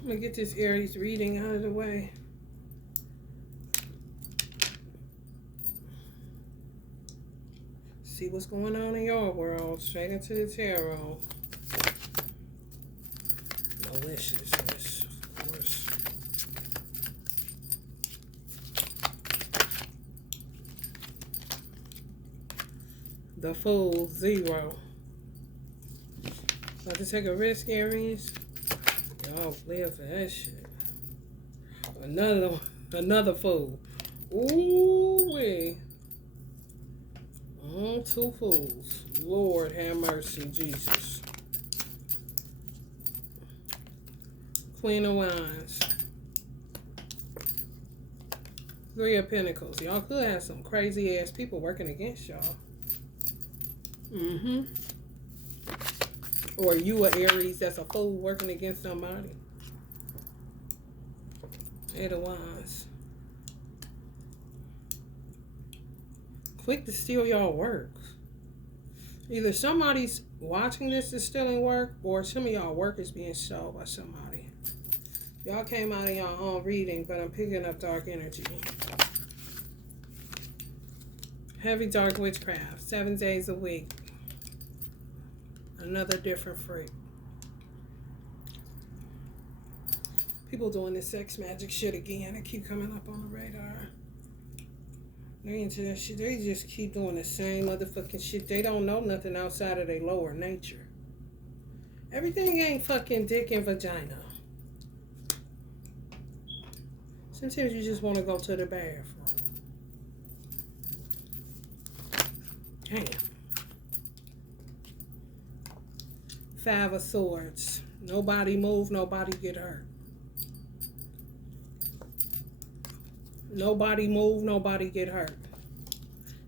I'm going to get this Aries reading out of the way. See what's going on in your world. Straight into the tarot. Maliciousness, of course. The Fool, 0. About to take a risk, Aries. Y'all live for that shit. Another fool. Ooh-wee. 2 fools. Lord have mercy, Jesus. Queen of Wands. 3 of Pentacles. Y'all could have some crazy ass people working against y'all. Or you a Aries that's a fool working against somebody. 8 of Wands. Quick to steal y'all work. Either somebody's watching this is stealing work, or some of y'all work is being stole by somebody. Y'all came out of your own reading, but I'm picking up dark energy. Heavy dark witchcraft. 7 days a week. Another different freak. People doing this sex magic shit again. They keep coming up on the radar. They into that shit. They just keep doing the same motherfucking shit. They don't know nothing outside of their lower nature. Everything ain't fucking dick and vagina. Sometimes you just want to go to the bathroom. Damn. 5 of Swords. Nobody move, nobody get hurt. Nobody move, nobody get hurt.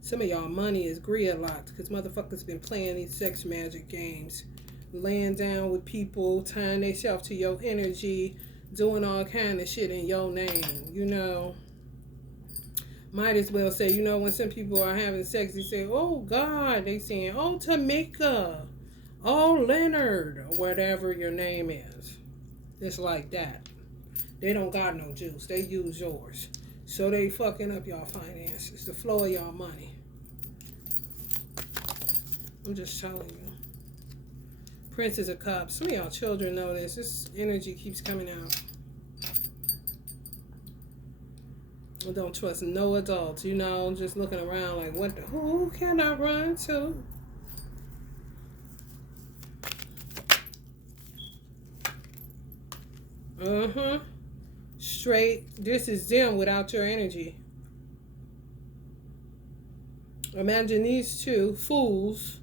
Some of y'all money is gridlocked because motherfuckers been playing these sex magic games. Laying down with people, tying themselves to your energy, doing all kind of shit in your name, you know. Might as well say, you know, when some people are having sex, they say, oh God, they saying, oh Tamika, oh Leonard, or whatever your name is. It's like that. They don't got no juice. They use yours. So they fucking up y'all finances, the flow of y'all money. I'm just telling you. Princess of Cups. Some of y'all children know this. This energy keeps coming out. I don't trust no adults, you know, just looking around like, what the, who can I run to? Straight, this is them without your energy. Imagine these 2 fools,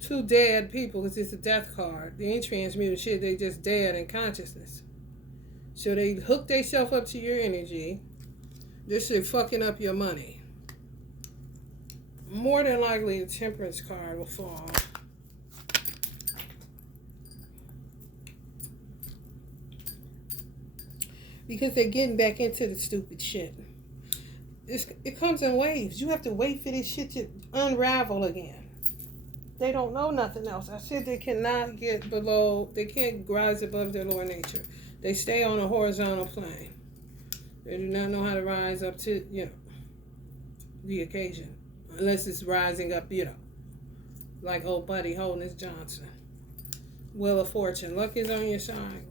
2 dead people, because it's a death card. They ain't transmuting shit, they just dead in consciousness. So they hook themselves up to your energy. This shit fucking up your money. More than likely, the Temperance card will fall. Because they're getting back into the stupid shit. It comes in waves. You have to wait for this shit to unravel again. They don't know nothing else. I said they cannot get below, they can't rise above their lower nature. They stay on a horizontal plane. They do not know how to rise up to, you know, the occasion. Unless it's rising up, you know, like old buddy Holness Johnson. Wheel of Fortune. Luck is on your side.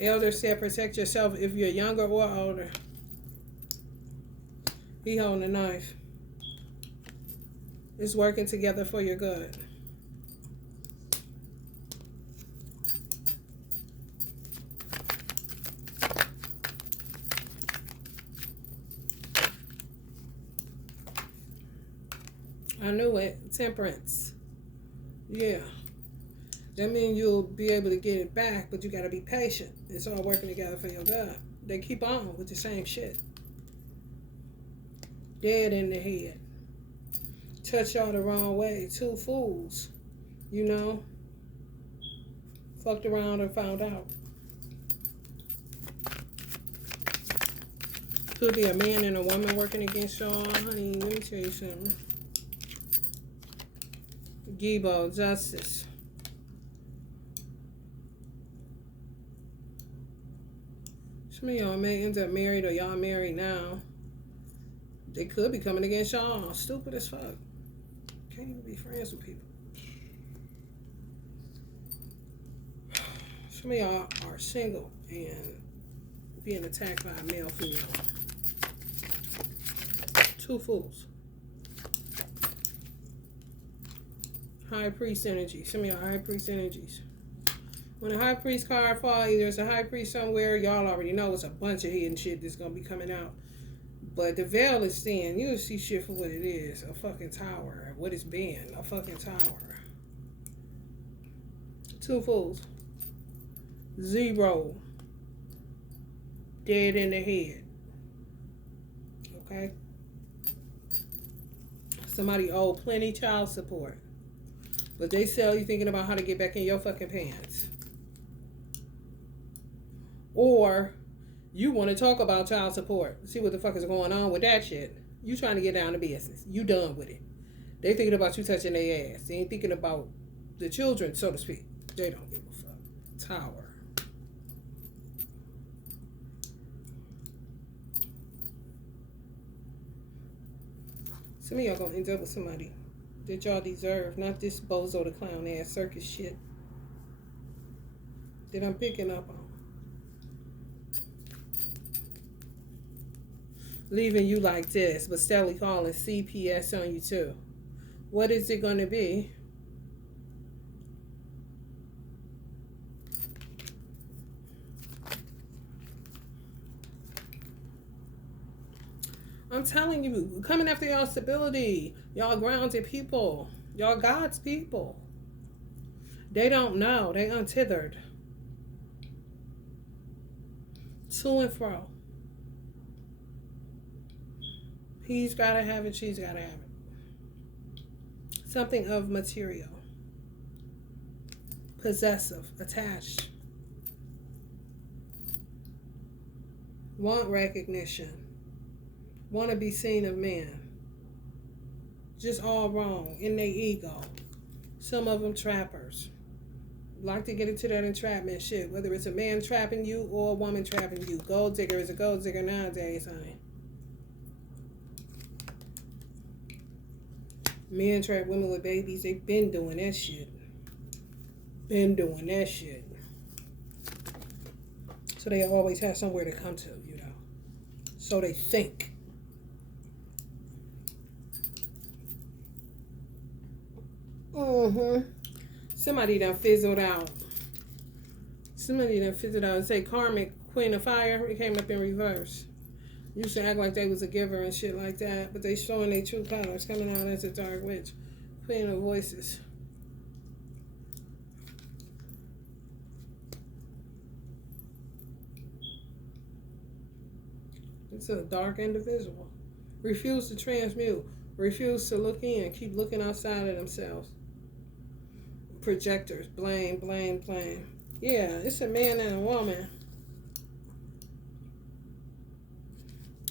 Elder said protect yourself if you're younger or older. He holding a knife. It's working together for your good. I knew it. Temperance. Yeah. That means you'll be able to get it back, but you got to be patient. It's all working together for your good. They keep on with the same shit. Dead in the head. Touch y'all the wrong way. 2 fools. You know? Fucked around and found out. Could be a man and a woman working against y'all. Honey, let me tell you something. Gibo, justice. Some of y'all may end up married or y'all married now. They could be coming against y'all. Stupid as fuck. Can't even be friends with people. Some of y'all are single and being attacked by a male, female. Two fools. High priest energy. Some of y'all high priest energies. When a high priest card falls, either it's a high priest somewhere, y'all already know it's a bunch of hidden shit that's gonna be coming out. But the veil is thin. You'll see shit for what it is. A fucking tower. What it's been. A fucking tower. Two fools. 0. Dead in the head. Okay? Somebody owe plenty child support. But they sell you thinking about how to get back in your fucking pants. Or you want to talk about child support. See what the fuck is going on with that shit. You trying to get down to business. You done with it. They thinking about you touching their ass. They ain't thinking about the children, so to speak. They don't give a fuck. Tower. Some of y'all gonna end up with somebody that y'all deserve. Not this bozo the clown ass circus shit that I'm picking up on. Leaving you like this, but steadily calling CPS on you too. What is it going to be? I'm telling you, coming after y'all stability. Y'all grounded people. Y'all God's people. They don't know. They untethered. To and fro. He's got to have it. She's got to have it. Something of material. Possessive. Attached. Want recognition. Want to be seen of men. Just all wrong. In their ego. Some of them trappers. Like to get into that entrapment shit. Whether it's a man trapping you or a woman trapping you. Gold digger is a gold digger nowadays, honey. Men trap women with babies. They've been doing that shit. Been doing that shit. So they always have somewhere to come to, you know. So they think. Somebody done fizzled out. Somebody done fizzled out. Say karmic queen of fire. It came up in reverse. Used to act like they was a giver and shit like that, but they showing their true colors, coming out as a dark witch. Queen of voices. It's a dark individual. Refuse to transmute. Refuse to look in. Keep looking outside of themselves. Projectors. Blame, blame, blame. Yeah, it's a man and a woman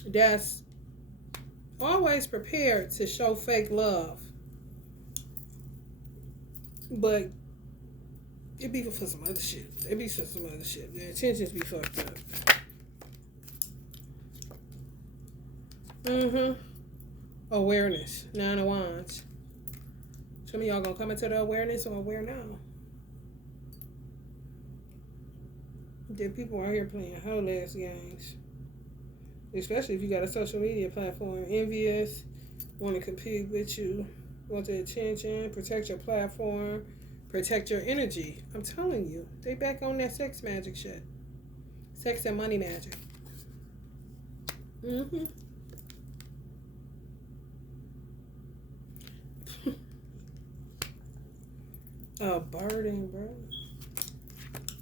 that's always prepared to show fake love. But it be for some other shit. It be for some other shit. Their intentions be fucked up. Awareness. 9 of Wands. Some of y'all gonna come into the awareness or aware now. There people out here playing whole ass games. Especially if you got a social media platform. Envious, want to compete with you, want the attention, protect your platform, protect your energy. I'm telling you, they back on that sex magic shit. Sex and money magic. A burden, bro.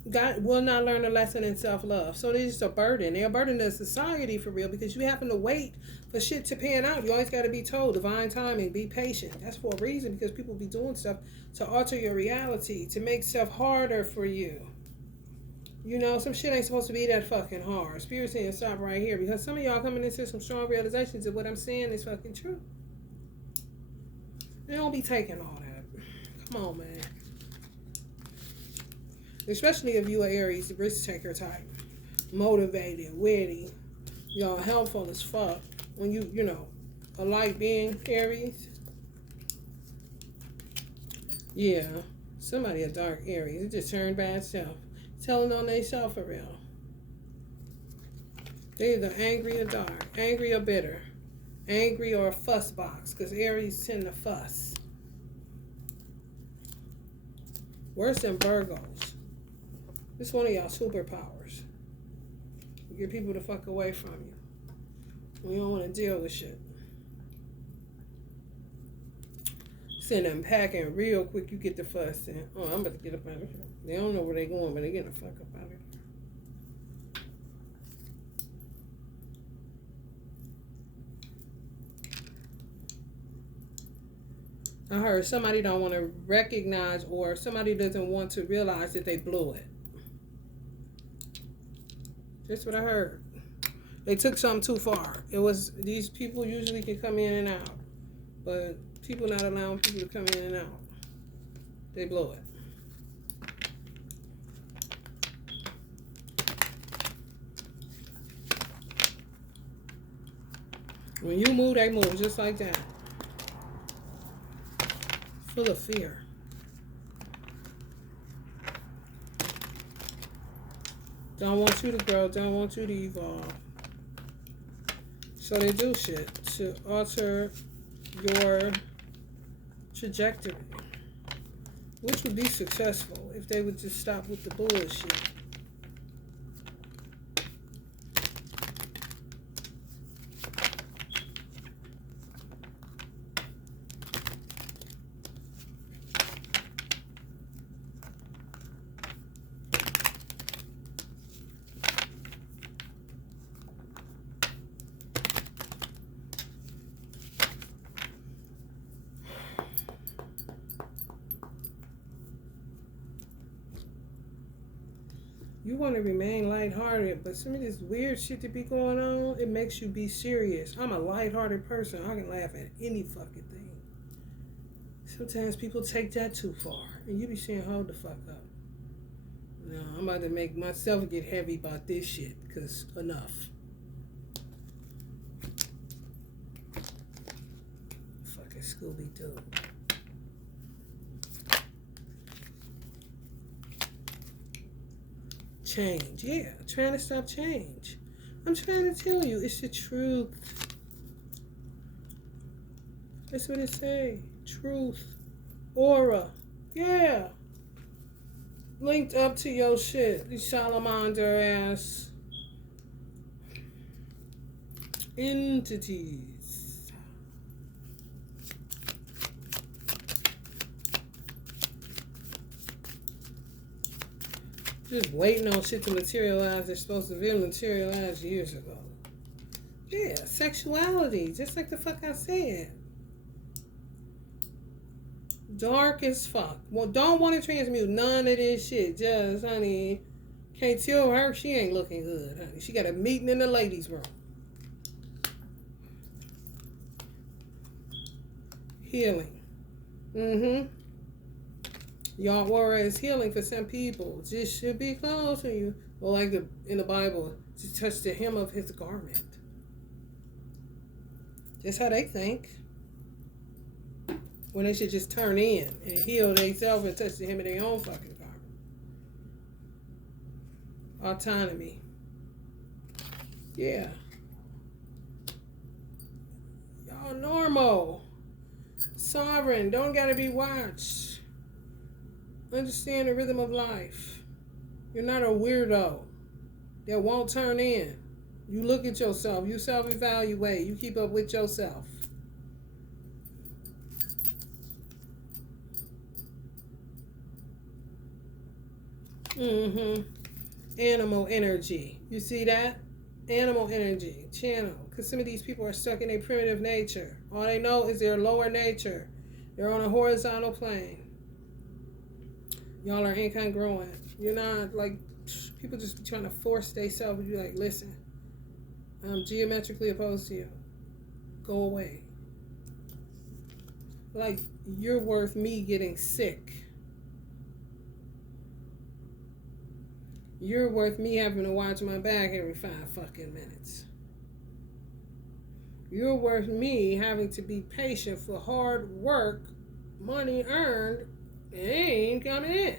God will not learn a lesson in self-love. So they're just a burden. They're a burden to society for real because you having to wait for shit to pan out. You always got to be told divine timing, be patient. That's for a reason because people be doing stuff to alter your reality, to make stuff harder for you. You know, some shit ain't supposed to be that fucking hard. Spirit saying stop right here because some of y'all coming into some strong realizations of what I'm saying is fucking true. They don't be taking all that. Come on, man. Especially if you are Aries, the risk taker type. motivated, witty. Y'all helpful as fuck. When you know, a light being, Aries. Yeah. Somebody a dark Aries. It just turned bad self. Telling on they self for real. They either angry or dark. Angry or bitter. Angry or a fuss box. Because Aries tend to fuss. Worse than Virgos. It's one of y'all superpowers. Get people to fuck away from you. We don't want to deal with shit. Send them packing real quick. You get the fuss in. Oh, I'm about to get up out of here. They don't know where they going, but they getting the fuck up out of here. I heard somebody don't want to recognize, or somebody doesn't want to realize that they blew it. That's what I heard. They took something too far. It was, these people usually can come in and out, but people not allowing people to come in and out. They blow it. When you move, they move just like that. Full of fear. Don't want you to grow. Don't want you to evolve. So they do shit to alter your trajectory, which would be successful if they would just stop with the bullshit. You want to remain lighthearted, but some of this weird shit that be going on, it makes you be serious. I'm a lighthearted person. I can laugh at any fucking thing. Sometimes people take that too far, and you be saying, hold the fuck up. No, I'm about to make myself get heavy about this shit, because enough. Fucking Scooby-Doo. Change. Yeah, trying to stop change. I'm trying to tell you, it's the truth. That's what it say. Truth. Aura. Yeah. Linked up to your shit. These salamander ass entities. Just waiting on shit to materialize. They're supposed to be materialized years ago. Yeah, sexuality, just like the fuck I said. Dark as fuck. Well, don't want to transmute none of this shit. Just, honey, can't tell her she ain't looking good, honey. She got a meeting in the ladies' room. Healing. Y'all aura is healing for some people. Just should be close to you. Or like in the Bible, just touch the hem of his garment. That's how they think. When they should just turn in and heal themselves and touch the hem of their own fucking garment. Autonomy. Yeah. Y'all normal. Sovereign. Don't gotta be watched. Understand the rhythm of life. You're not a weirdo that won't turn in. You look at yourself. You self-evaluate. You keep up with yourself. Animal energy. You see that? Animal energy. Channel. Because some of these people are stuck in their primitive nature. All they know is their lower nature. They're on a horizontal plane. Y'all are incongruent. You're not like, people just be trying to force themselves. You're like, listen, I'm geometrically opposed to you. Go away. Like, you're worth me getting sick. You're worth me having to watch my back every 5 fucking minutes. You're worth me having to be patient for hard work, money earned, and it ain't coming in.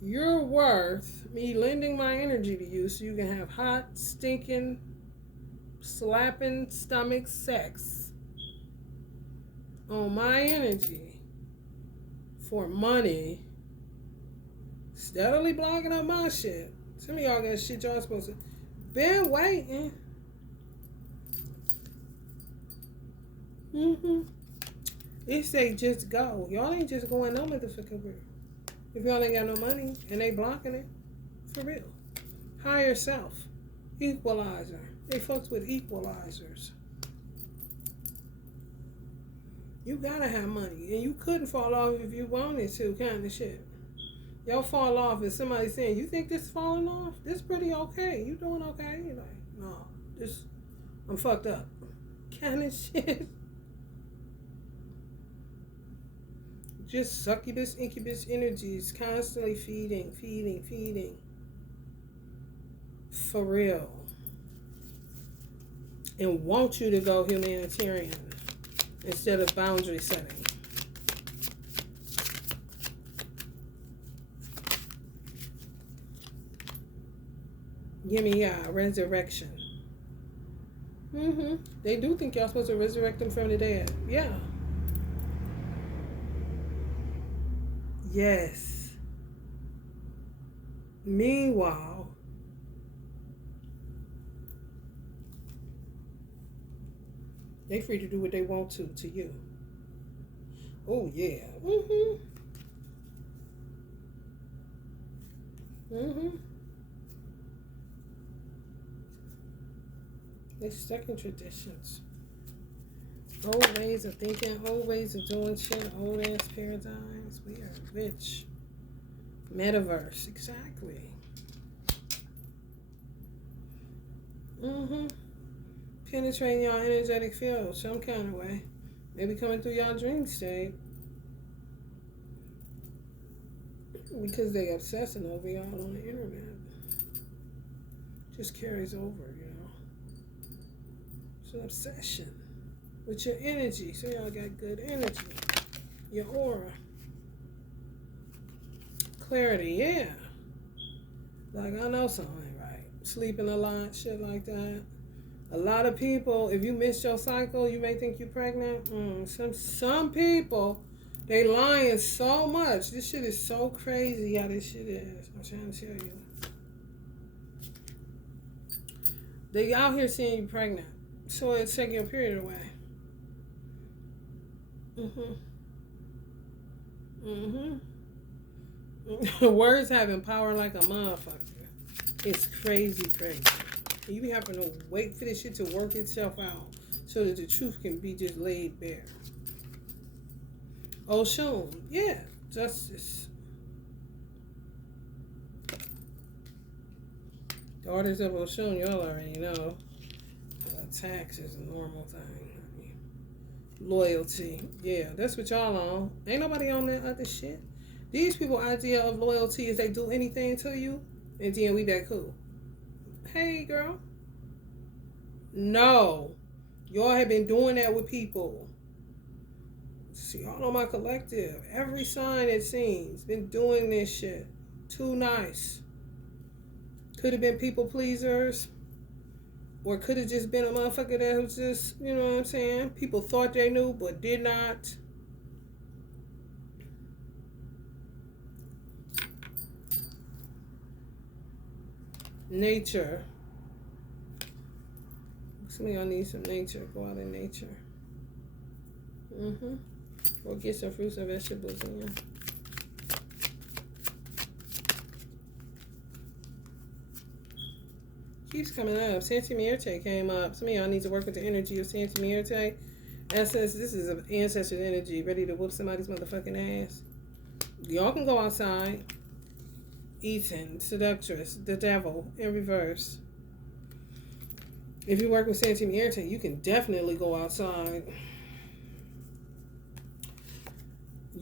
You're worth me lending my energy to you so you can have hot, stinking, slapping stomach sex on my energy for money, steadily blocking up my shit. Some of y'all got shit y'all supposed to been waiting. It say just go. Y'all ain't just going no motherfucking where. If y'all ain't got no money and they blocking it, for real. Higher self. Equalizer. They fucks with equalizers. You gotta have money. And you couldn't fall off if you wanted to, kind of shit. Y'all fall off and somebody saying, you think this falling off? This pretty okay. You doing okay? You're like, no, I'm fucked up. Kind of shit. Just succubus, incubus energies constantly feeding. For real. And want you to go humanitarian instead of boundary setting. Give me resurrection. They do think y'all supposed to resurrect them from the dead. Yeah. Yes. Meanwhile, they free to do what they want to you. Oh yeah. They stuck in traditions. Old ways of thinking, old ways of doing shit, old ass paradigms. We are rich. Metaverse, exactly. Penetrating y'all energetic field some kind of way. Maybe coming through y'all dream state. Because they obsessing over y'all on the internet. Just carries over, you know. It's an obsession with your energy. So y'all got good energy. Your aura. Clarity, yeah. Like, I know something ain't right. Sleeping a lot, shit like that. A lot of people, if you miss your cycle, you may think you're pregnant. Some people, they lying so much. This shit is so crazy how this shit is. I'm trying to tell you. They out here saying you're pregnant. So it's taking your period away. Words having power like a motherfucker. It's crazy. You be having to wait for this shit to work itself out so that the truth can be just laid bare. Oshun, yeah, justice. Daughters of Oshun, y'all already know. Tax is a normal thing. Loyalty, yeah, that's what y'all on. Ain't nobody on that other shit. These people idea of loyalty is they do anything to you and then we that cool. Hey girl. No. Y'all have been doing that with people. See, y'all on my collective. Every sign it seems been doing this shit. Too nice. Could have been people pleasers. Or could have just been a motherfucker that was just, you know what I'm saying? People thought they knew but did not. Nature. Some of y'all need some nature. Go out in nature. Or get some fruits and vegetables in you. Keeps coming up. Santi Muerte came up. Some of y'all need to work with the energy of Santi Muerte. This is an ancestral energy ready to whoop somebody's motherfucking ass. Y'all can go outside. Ethan, seductress, the devil, in reverse. If you work with Santi Muerte, you can definitely go outside.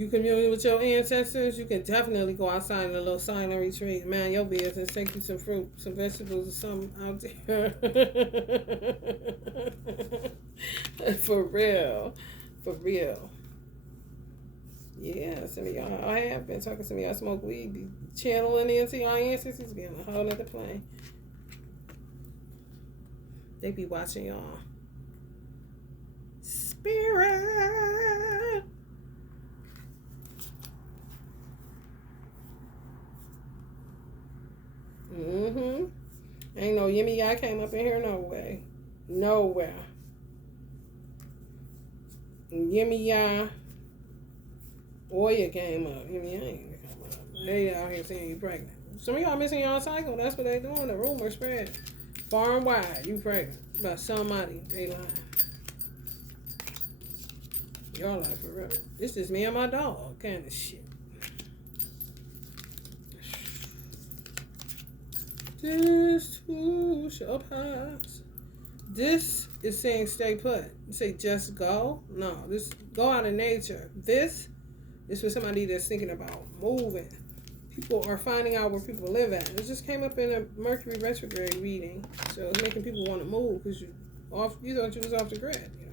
You commune with your ancestors, you can definitely go outside in a little silent retreat. Man, your business. Take you some fruit, some vegetables, or something out there. For real. For real. Yeah, some of y'all, I have been talking to some of y'all smoke weed, be channeling into y'all ancestors, be on a whole other plane. They be watching y'all. Spirit. Mm-hmm. Ain't no Yimmy Ya came up in here no way. Nowhere. Yimmy Ya Oya came up. Yimmy Ya ain't come up. They out here saying you pregnant. Some of y'all missing y'all cycle. That's what they doing. The rumor spread far and wide. You pregnant by somebody. They lying. Y'all like for real. It's just me and my dog kind of shit. This too shall pass. This is saying stay put. You say just go. No, this go out of nature. This is for somebody that's thinking about moving. People are finding out where people live at. It just came up in a Mercury retrograde reading, so it's making people want to move because you thought you was off the grid. You know,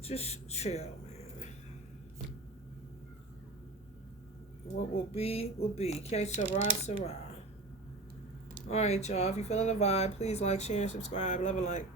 just chill, man. What will be will be. Que sera sera. All right, y'all. If you're feeling the vibe, please like, share, and subscribe. Love and light.